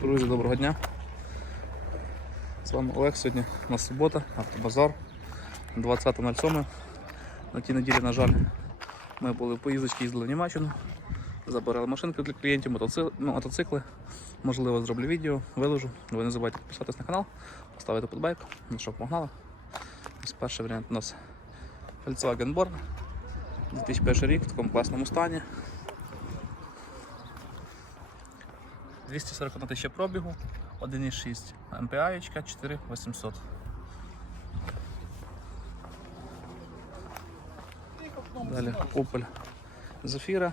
Друзі, доброго дня. З вами Олег. Сьогодні у нас субота, автобазар 20.07. На тій неділі, на жаль, ми були в поїздочці, їздили в Німеччину, забирали машинки для клієнтів, ну, мотоцикли. Можливо, зроблю відео, виложу. Ви не забувайте підписатись на канал, поставити подбайку. Ну що, погнали. Ось перший варіант у нас Volkswagen Born. 2001 рік в такому класному стані. 241 тисяча пробігу, 1,6 МПА, 4800. Далі Opel Zafira,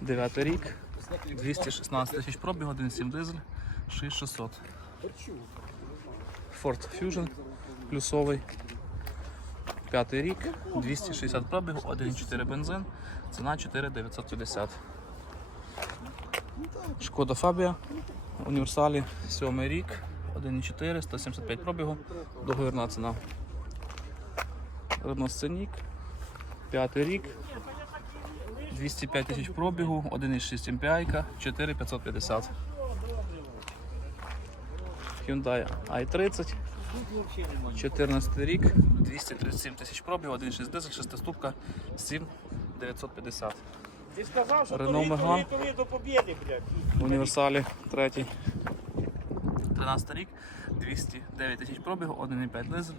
9 рік, 216 тисяч пробігу, 1,7 дизель, 6600. Ford Fusion плюсовий, 5 рік, 260 пробігу, 1,4 бензин, ціна 4950. Шкода Фабія, універсалі, 7 рік, 1,4, 175 пробігу, договірна ціна. Scenic, 5 рік, 205 тисяч пробігу, 1,6 MPI, 4550. Hyundai i30, 14 рік, 237 тисяч пробігу, 1,6 дизель, 6 ступка, 7950. Ти сказав, що Renault то Megane. літові до побєди, блядь. В універсалі третій. 13 рік, 209 тисяч пробігу, 1,5 дизель,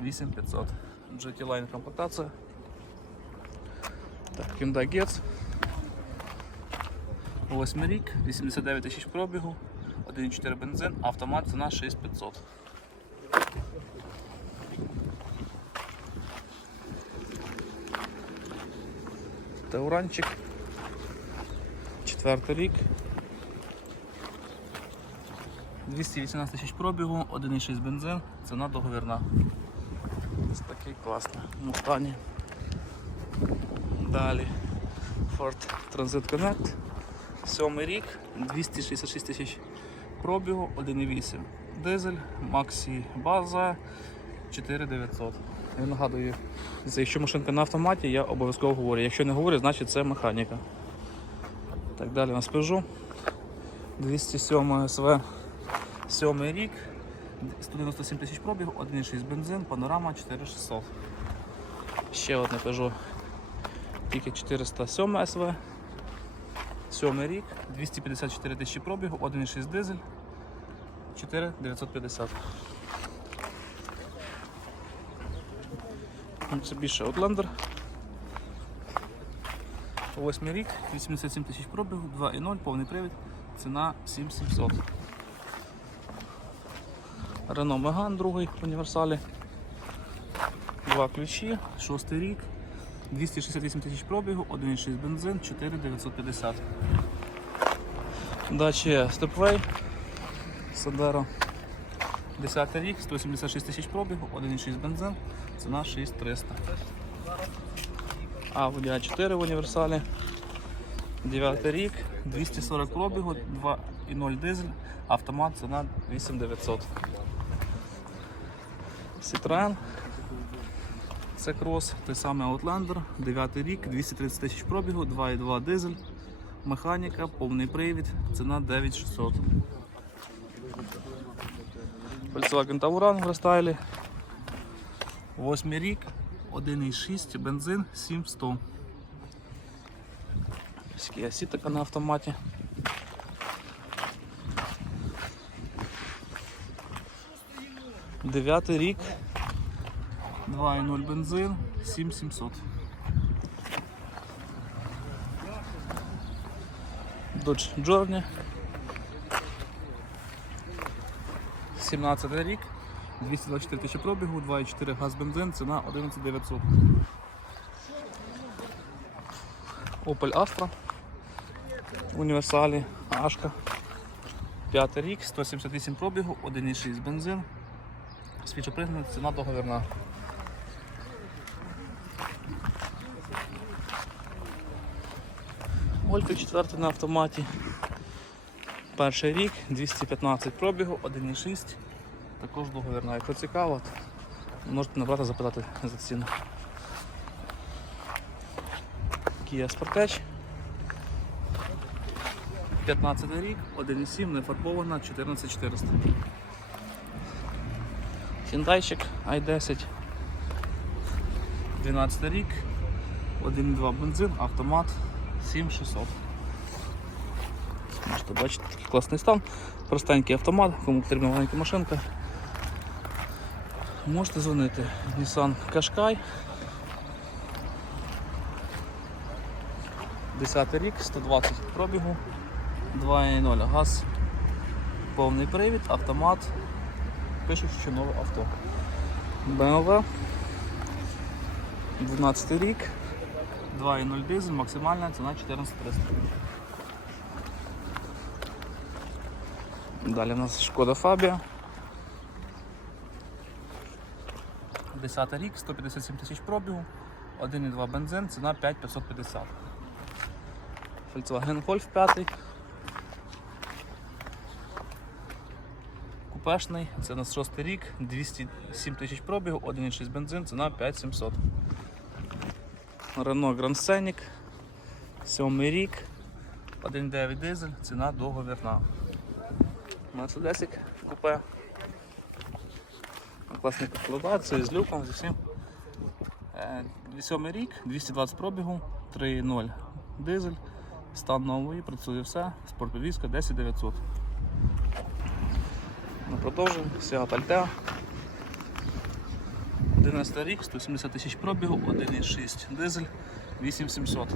8500. GT Line комплектація. Так, Hyundai Getz. 8 рік, 89 тисяч пробігу, 1,4 бензин, автомат ціна 6500. Тауранчик. Четвертий рік. 218 тисяч пробігу, 1,6 бензин, ціна договірна. Ось такий класний Мустані. Далі Ford Transit Connect. Сьомий рік, 266 тисяч пробігу, 1,8 дизель, Maxi база 4900. Я нагадую, якщо машинка на автоматі, я обов'язково говорю. Якщо не говорю, значить це механіка. Так далі у нас Peugeot 207 СВ. 7 рік, 197 тисяч пробігу, 1,6 бензин, панорама 4600. Ще одне Peugeot тільки 407 СВ. 7 рік, 254 тисячі пробігу, 1,6 дизель, 4950. Mitsubishi Outlander 8 рік, 87 тисяч пробігу, 2,0, повний привід, ціна 7700. Renault Megane другий в універсалі. Два ключі, 6 рік, 268 тисяч пробігу, 1,6 бензин, 4950. Дачі Stepway Sandero. 10 рік, 176 тисяч пробігу, 1,6 бензин, ціна 6300. Audi A4 в універсалі. 9 рік, 240 пробігу, 2,0 дизель, автомат ціна 8900. Citroen. Це крос, той самий Outlander, 9 рік, 230 тисяч пробігу, 2,2 дизель, механіка, повний привід, ціна 9600. Volkswagen Tauran в рестайлі. 8 рік, 1,6 бензин, 7100. Kia Cetica на автоматі. Дев'ятий рік, 2,0 бензин, 7700. Dodge Journey. 17 рік, 224 тисячі пробігу, 2,4 газ бензин, ціна 11900. Opel Astra. Універсалі, Ашка. 5 рік, 178 пробігу, 1,6 бензин. Свічопригнаний, ціна договірна. Вольфи 4 на автоматі. Перший рік, 215 пробігу, 1,6. Також договірна. Якщо цікаво, то можете набрати запитати за ціну. Kia Sportage 15 рік, 1,7, не фарбована, 14400. Хіндайчик i10. 12 рік, 1,2 бензин, автомат 7600. Можете бачити такий класний стан. Простенький автомат, кому потрібна маленька машинка. Можете дзвонити. Nissan Qashqai. 10 рік, 120 пробігу, 2.0 газ, повний привід, автомат. Пишуть, що нове авто. BMW. 12 рік, 2.0 дизель, максимальна ціна 14300. Далі у нас Шкода Фабія. 10 рік, 157 тисяч пробігу, 1,2 бензин, ціна 5550. Volkswagen Golf 5. Купешний, це на 6 рік, 207 тисяч пробігу, 1,6 бензин, ціна 5700. Renault Grand Scenic, 7 рік, 1,9 дизель, ціна договірна. Мерседесик купе. Класний комплектації з люком, зі всім. Е, 7 рік, 220 пробігу, 3.0 дизель, стан новий, працює все, спортовізка 10900. Ми продовжуємо. Seat Altea. 11 рік, 170 тисяч пробігу, 1,6 дизель, 8700.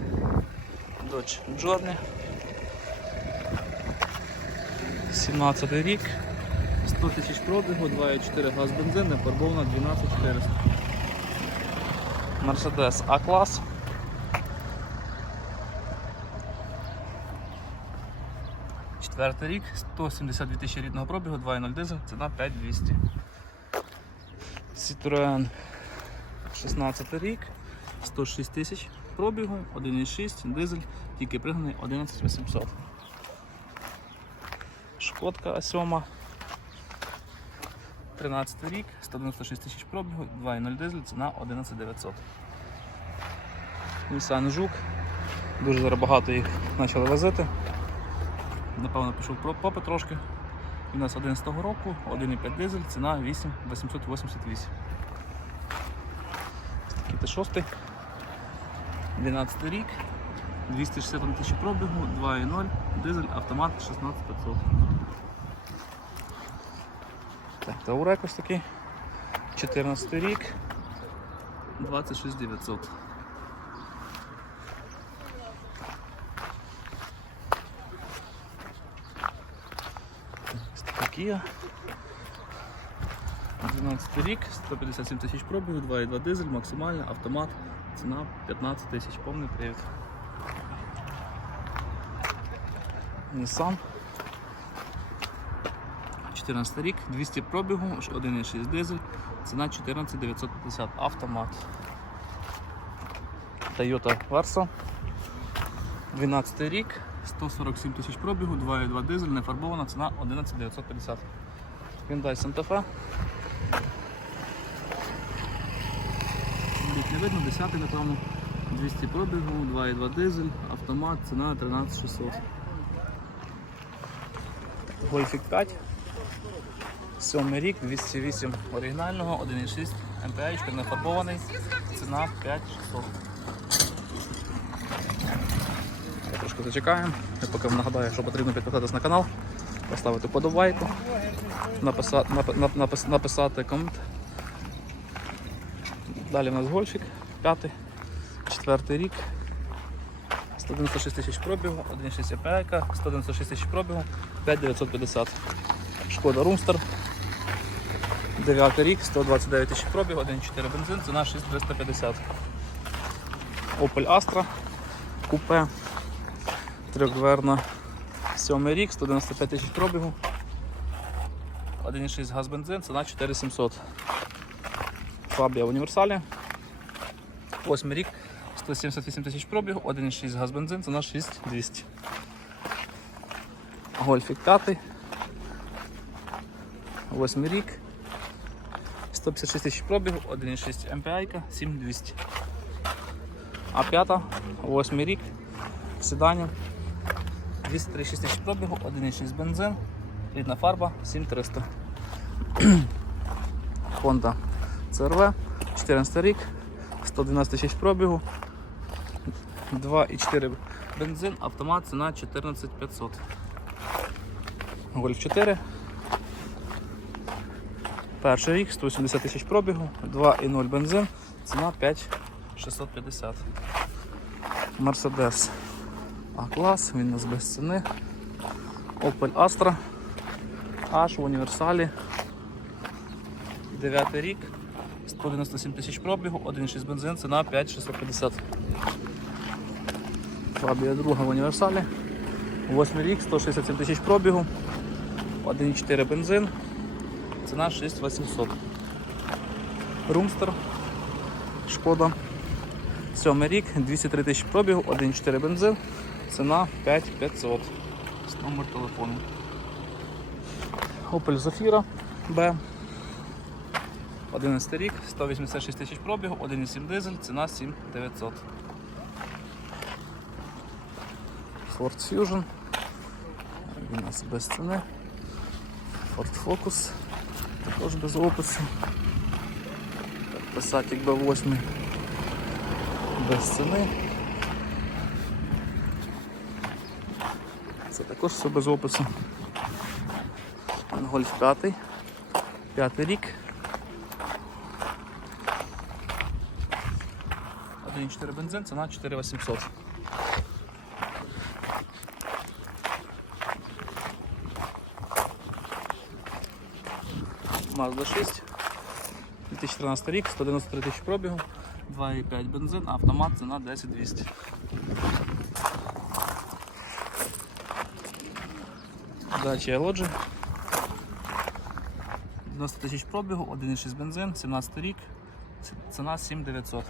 Dodge Journey. 17 рік, 100 тисяч пробігу, 2,4 газ бензин, не фарбована 12400. Mercedes А-клас. Четвертий рік, 172 тисячі рідного пробігу, 2,0 дизель, ціна 5200. Citroen 16 рік, 106 тисяч пробігу, 1,6 дизель, тільки пригнаний 11800. Шкодка А7. 13 рік, 196 тисяч пробігу, 2,0 дизель, ціна 11900. Nissan Жук. Дуже зараз багато їх почали возити. Напевно, пішов попит трошки. У нас 11 року, 1,5 дизель, ціна 8888. Такий Т6. 12 рік, 261 тисячі пробігу, 2,0, дизель, автомат 16500. Так, Таурек ось такий. 14 рік, 26900. Ось така 12 рік, 157 тисяч пробігу, 2,2 дизель, максимальний, автомат, ціна 15 тисяч, повний привід. Nissan. 14 рік, 200 пробігу, 1,6 дизель, ціна 14 950, автомат. Toyota Versa. 12 рік, 147 тисяч пробігу, 2,2 дизель, не фарбована, ціна 11 950. Hyundai Santa Fe. Не видно, 10 напевно. 200 пробігу, 2,2 дизель, автомат, ціна 13 600. Гольфік 5. Сьомий рік, 208 оригінального, 1,6 МПА, не фарбований, ціна 5600. Я трошки зачекаємо. Поки вам нагадаю, що потрібно підписатись на канал, поставити подобайку, написати, напис, написати комент. Далі у нас гольфік, п'ятий, четвертий рік. 196 тисяч пробігу, 1,6 АПЕКа, 196 тисяч пробігу, 5950. Шкода Румстер. 9 рік, 129 тисяч пробігу, 1,4 бензин, ціна 6350. Opel Astra, купе, трьохдверна, 7 рік, 195 тисяч пробігу, 1,6 газ бензин, ціна 4700. Фабія в універсалі. 8 рік, 178 тисяч пробігу, 1,6 газ бензин, ціна 6200. Гольфік 5. 8 рік. 156 тисяч пробігу, 1,6 МПА, 7200. А 5, 8 рік, седані, 236 тисяч пробігу, 1,6 бензин, рідна фарба, 7300. Honda CRV, 14 рік, 112 тисяч пробігу, 2,4 бензин, автомат, ціна 14500. Гольф 4. Перший рік, 180 тисяч пробігу, 2,0 бензин, ціна 5650. Мерседес А-клас, він у нас без ціни. Opel Astra H в універсалі. 9 рік, 197 тисяч пробігу, 1,6 бензин, ціна 5650. Фабія друга в універсалі. 8 рік, 167 тисяч пробігу, 1,4 бензин, ціна 6800. Румстер, шкода. 7 рік, 203 тисячі пробігу, 1,4 бензин, ціна 5500. З номер телефону. Opel Zafira B. 11 рік, 186 тисяч пробігу, 1,7 дизель, ціна 7900. Ford Fusion. Він у нас без ціни. Ford Focus. Також без опису. Passat B8 без ціни. Це також все без опису. Гольф 5. П'ятий рік. 1,4 бензин, ціна 4800. Mazda 6. 2013 рік, 193 тисячі пробігу, 2,5 бензин, автомат, ціна 10200. Дача Лоджі. 90 тисяч пробігу, 1,6 бензин, 17 рік, ціна 7900.